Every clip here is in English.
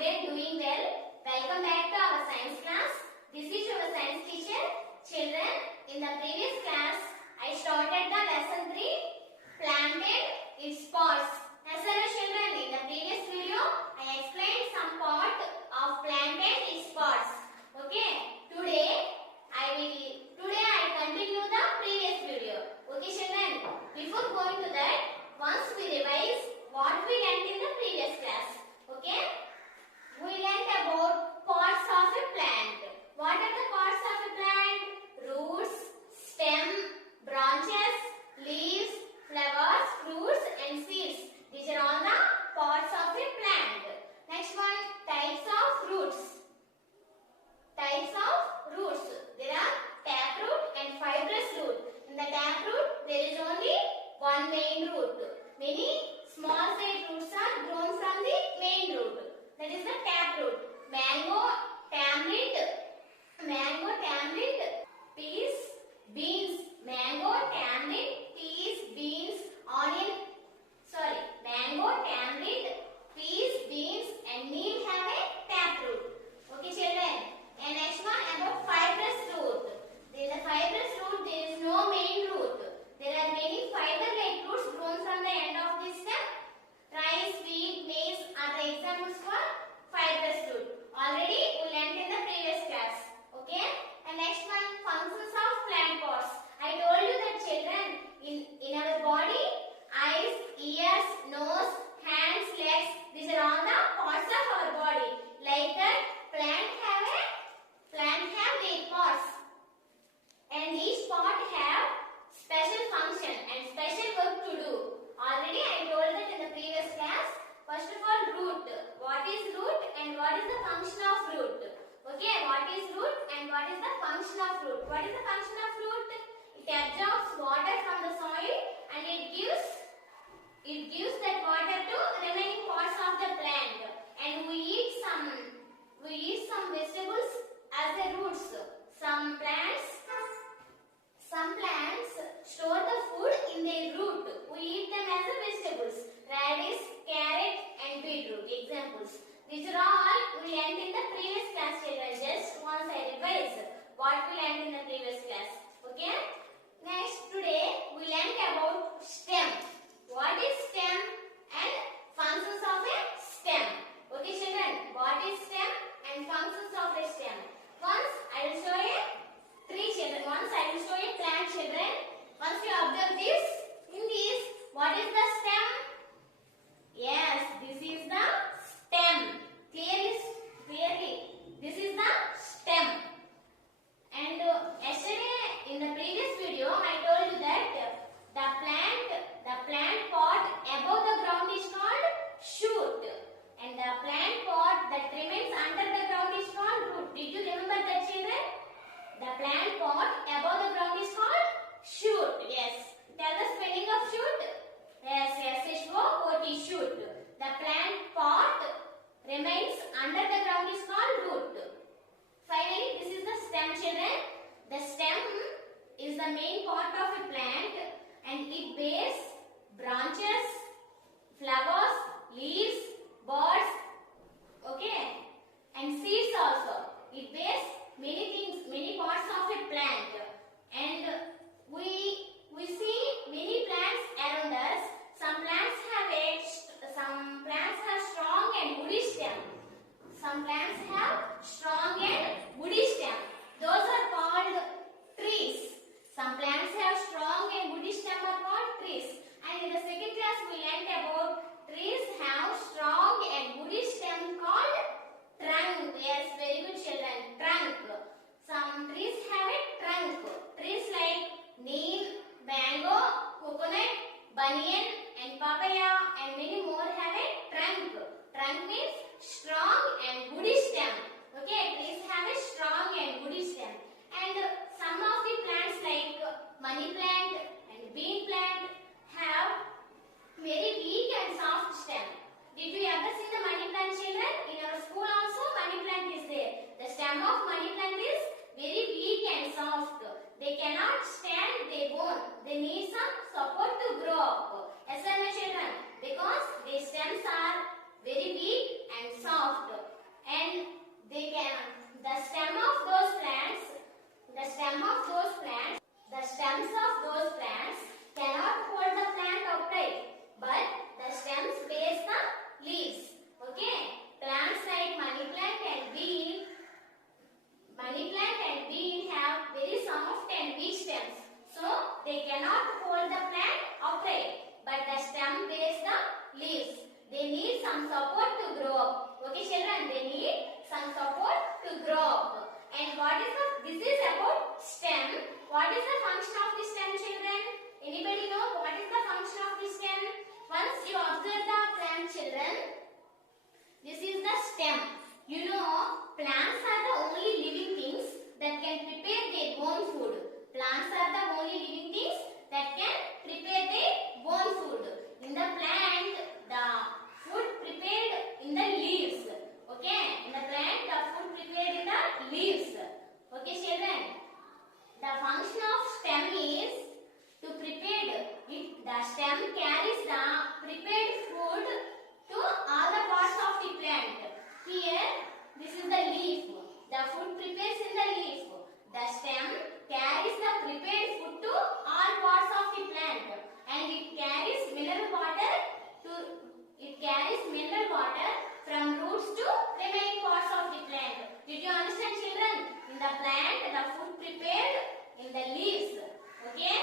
today doing well. Welcome back to our science class. This is your science teacher. Children, in the previous class, I started the lesson 3, planted its parts. Yes, sir, children, in the previous video, I explained some part of planted its parts. Okay, today I continue the previous video. Okay, children, before going to that, once we revise what we learned in the previous class. Okay, we learned about parts of a plant. What are the parts of a plant? Roots, stem, branches, leaves, flowers, fruits and seeds. These are all the parts of a plant. Next one, types of roots. Types of roots. There are taproot and fibrous root. In the taproot, there is only one main root. Many small side roots are grown from the main root. That is the taproot. Mango, tamarind, peas, beans. Mango, tamarind, peas, beans, onion. Mango, tamarind, peas, beans, and neem have a taproot. Okay, children. And next one about fibrous root. There is a fibrous root. There is no main root. There are many fiber-like roots grown from the end of the stem. Rice, wheat, maize are the examples for fibrous root. Already we learned in the previous class. Okay? And next one, functions of plant parts. I told you that children, in our body, eyes, ears, nose, hands, legs, these are all the parts of our body. Like that, plant have their parts. And each part have special function and special work to do. Already I told that in the previous class. First of all, root. What is root and what is the function of root? Okay, what is root and what is the function of root? What is the function of root? It absorbs water from the soil and it gives that water to remaining parts of the plant. And we eat some vegetables as the roots. Some plants store the food in their root. We eat them as the vegetables. Radish, carrot and beetroot. Examples. These are all we learned in the previous class, children. Just once I revise what we learned in the previous class. Okay? Next, today we learned about stem. What is stem and functions of a stem? Okay, children. What is stem and functions of a stem? Once I will show a tree, children. Once I will show a plant, children. Once you observe this, in this, what is the stem? Yes, this is the stem. Clearly, this is the stem. And yesterday, in the previous video, I told you that the plant part above the ground is called shoot. And the plant part that remains under the ground is called root. Did you remember that, children? The plant part above the ground is called shoot. Yes. Tell the spelling of shoot. Yes, S-H-O-O-T, shoot. The plant part remains under the ground is called root. Finally, this is the stem, children. The stem is the main part of a plant and it bears branches, flowers, leaves, buds, okay, and seeds also. It bears many things, many parts of a plant. And we see many plants around us. Some plants have strong and woody stem. Some plants have strong and woody stem. Those are called trees. Some plants have strong and woody stem are called trees. And in the second class we learned about trees have strong and woody stem called trunk. Yes, very good, children. Trunk. Some trees have a trunk. Trees like neem, mango, coconut, banyan and papaya and many more have a trunk. Trunk means strong and woody stem. Okay, trees have a strong and woody stem. And some of the plants like money plant and bean plant have very weak and soft stem. Did you ever see the money plant, children? In our school also money plant is there. The stem of money plant is very weak and soft. They cannot stand, they won't. They need some support to grow up. Yes, children, because their stems are very weak and soft. some support to grow up. Okay, children, they need some support to grow up. And this is about stem. What is the function of the stem, children? Anybody know what is the function of the stem? Once you observe the plant, children, this is the stem. You know, plants are the only living things that can prepare their own food. Plants are the only living things that can prepare their own food. In the plant, the food prepared in the leaves. Okay, in the plant, the food prepared in the leaves. Okay, children. The function of stem is to prepare it. The stem carries the prepared food to all the parts of the plant. Here, this is the leaf. The food prepares in the leaf. The stem carries the prepared food to all parts of the plant, and it carries mineral water from roots to remaining parts of the plant. Did you understand, children? In the plant, the food prepared in the leaves. Okay?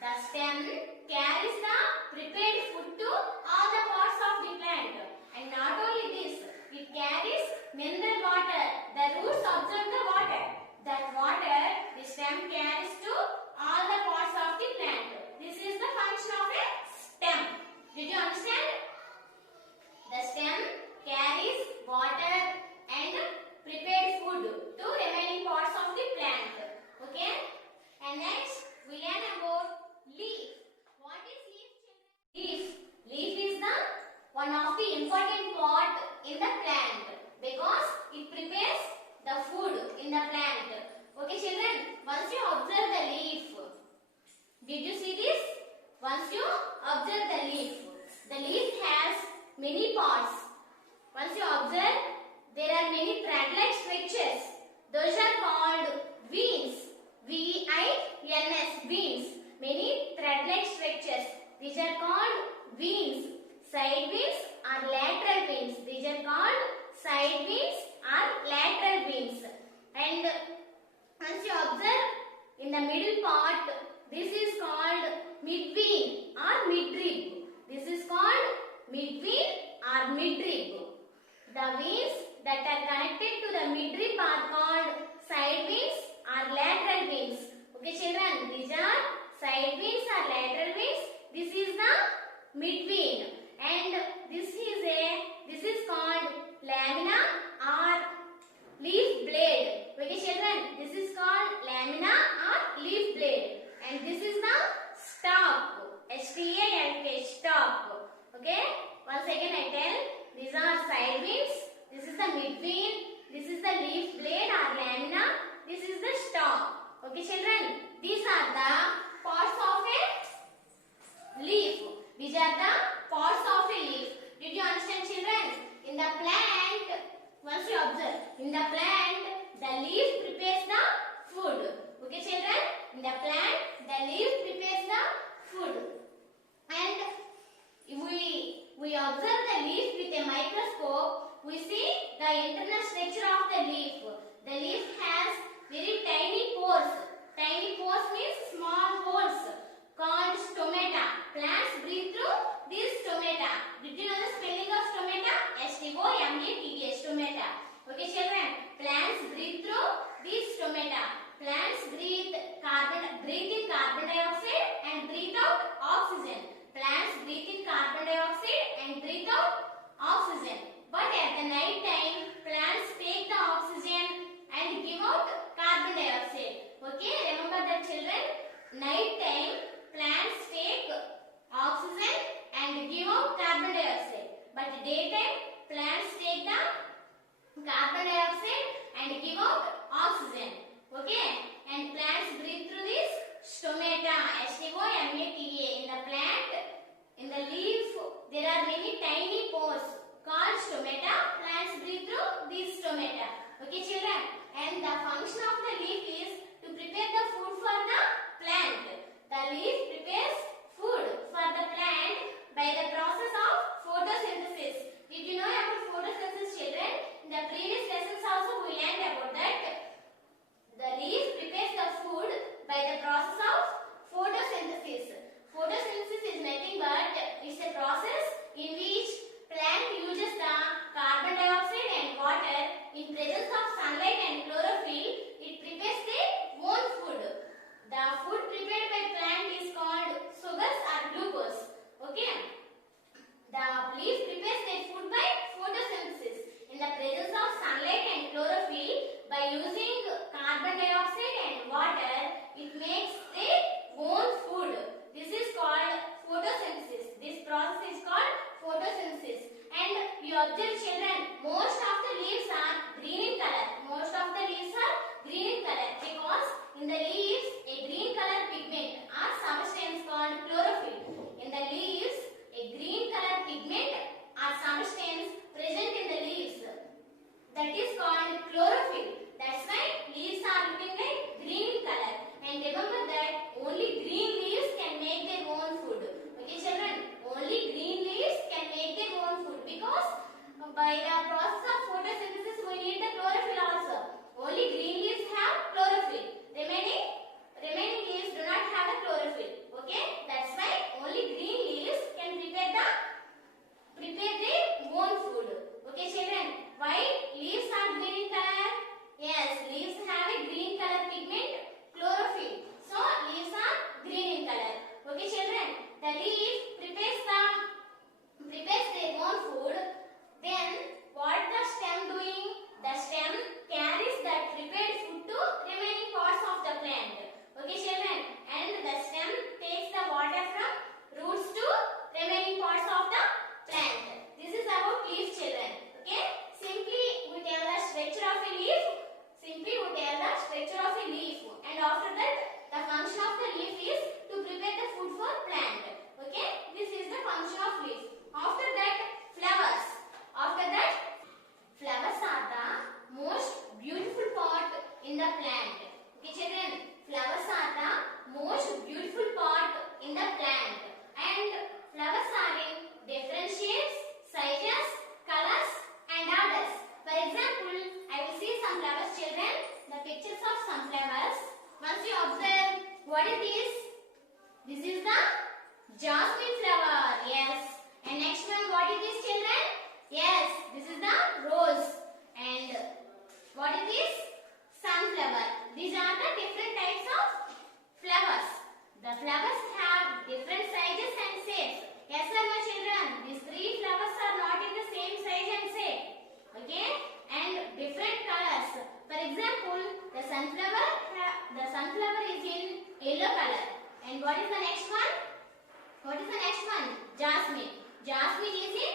The stem carries the prepared food to all the parts of the plant. And not only this, it carries mineral water. The roots absorb the water. That water, the stem carries to all the parts of the plant. This is the function of a stem. Did you understand? The stem carries water and prepared food to remaining parts of the plant. Okay? And next, we learn about leaf. What is leaf, children? Leaf is the one of the important part in the plant because it prepares the food in the plant. Okay, children, once you observe the leaf, did you see this? Once you observe the leaf has many parts. Once you observe, there are many thread-like structures. Those are called veins. V-I-N-S, veins. Many thread-like structures. These are called veins. Side veins or lateral veins. These are called side veins or lateral veins. And once you observe in the middle part, this is called midvein or midrib. This is called midvein or midrib. The veins that are connected to the midrib are called side veins or lateral veins. Okay, children, these are side veins or lateral veins. This is the midvein, and this is called lamina or leaf blade. Okay, children, this is called lamina or leaf blade, and this is the stalk. S-T-A-L-K, stalk. Okay, once again I tell, these are side veins. This is the midvein. This is the leaf blade or lamina. This is the stalk. Okay, children, these are the parts of a leaf. These are the parts of a leaf. Did you understand, children? In the plant, once you observe, in the plant, the leaf prepares the food. Okay, children? In the plant, the leaf prepares the food. And if we observe the leaf with a microscope, we see the internal structure of the leaf. The leaf has very tiny pores. Tiny pores means small holes called stomata. Plants breathe through these stomata. Did you know the spelling of stomata? S-T-O-M-A-T-A, stomata. Okay, children, plants breathe through these stomata. Plants breathe in carbon dioxide and breathe out oxygen. Plants breathe in carbon dioxide and breathe out oxygen. But at the night time, plants take the oxygen and give out carbon dioxide. Okay, remember that, children? Night time, plants take oxygen and give out carbon dioxide. But daytime, plants take the carbon dioxide and give out oxygen. Okay, and plants breathe through this stomata. S-T-O-M-A-T-A. In the plant, in the leaf, there are many tiny pores called stomata. Plants breathe through these stomata. Okay, children, and the function of the leaf is to prepare the food for the plant. The leaf prepares food for the plant by the process of photosynthesis. Did you know about photosynthesis, children? In the previous lessons also we learned about that. The leaf prepares the food by the process of photosynthesis. Photosynthesis is nothing but it's a process observe children, most of the leaves are green in color. Most of the leaves are green in color because in the leaves a green color pigment or substance called chlorophyll. In the leaves a green color pigment or substance present in the leaves, that is called chlorophyll. That's why leaves are looking like green in color. And remember that only green leaves can make their own food. Okay children, only green leaves can make their own food because by the process of photosynthesis we need the chlorophyll also. Only green leaves have chlorophyll. Remaining leaves do not have the chlorophyll. Okay, that's why only green leaves can prepare their own food. Okay children, why leaves are green in color? Yes, leaves have a green color pigment, chlorophyll. So leaves are green in color. Okay children, the leaf prepares their own food. Then what the stem doing? The stem carries that prepared food to remaining parts of the plant. Okay children, and the stem takes the water from roots to remaining parts of the plant. This is about leaf children. Okay, simply we tell the structure of a leaf. And after that the function of the leaf is to prepare the food for plant. Okay, this is the function of leaf. After that flowers. Flowers are the most beautiful part in the plant. Okay children, flowers are the most beautiful part in the plant. And flowers are in different shapes, sizes, colors and orders. For example, I will see some flowers children, the pictures of some flowers. Once you observe, what is this? This is the jasmine flower. Yes. And next one, what is this children? Yes, this is the rose. And what is this? Sunflower. These are the different types of flowers. The flowers have different sizes and shapes. Yes or no children? These three flowers are not in the same size and shape. Okay? And different colors. For example, the sunflower is in yellow color. And what is the next one? Jasmine. Jasmine is in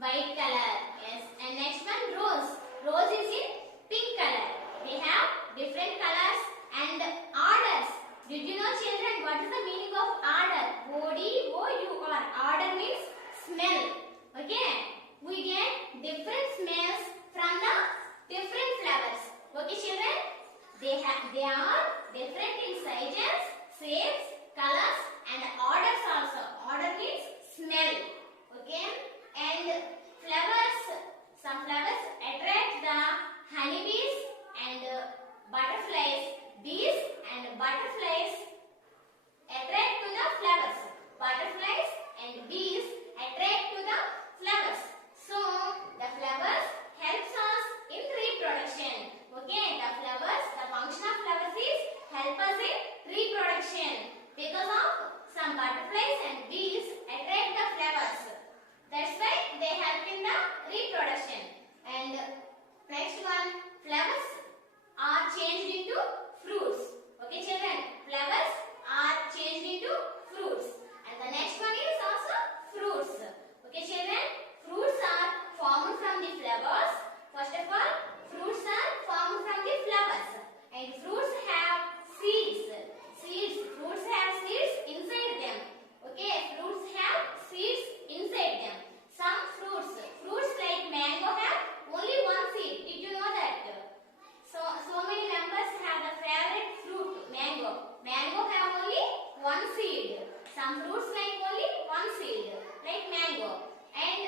white color. Yes. And next one, rose. Rose is in pink color. They have different colors and orders. Did you know children what is the meaning of order? O-D-O-U-R. Order means smell. Okay. We get different smells from the different flowers. Okay children. They are different in sizes, shapes, colors and orders also. Order means smell. Okay. And flowers, some flowers attract the honeybees and butterflies. Bees and butterflies attract to the flowers. Butterflies and bees attract to the flowers. So the flowers helps us in reproduction. Okay, the function of flowers is help us in reproduction because of some butterflies and bees attract the flowers. That's why they help in the reproduction. And next one, flowers are changed into fruits. Okay children, flowers are changed into fruits. And the next one is also fruits. Okay children, fruits are formed from the flowers. First of all, fruits are formed from the flowers. And fruits have seeds. Fruits have seeds inside them. Okay, fruits have seeds inside them. Some fruits like mango have only one seed. Did you know that? So many members have the favorite fruit, mango. Mango have only one seed. Some fruits like only one seed, like mango. And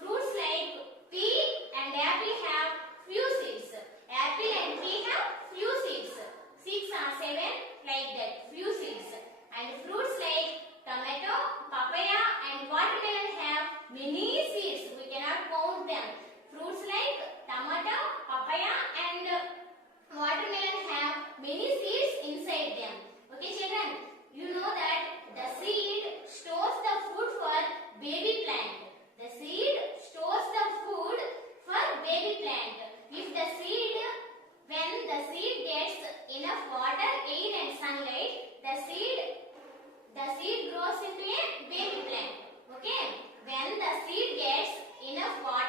fruits like pea and apple have few seeds. Apple and pea have few seeds. 6 or 7 like that, few seeds. And fruits like tomato, papaya and watermelon have many seeds. We cannot count them. Fruits like tomato, papaya and watermelon have many seeds inside them. Okay children, you know that the seed stores the food for baby plant. The seed stores the food for baby plant. When the seed gets enough water, air and sunlight, the seed grows into a baby plant. Okay, when the seed gets enough water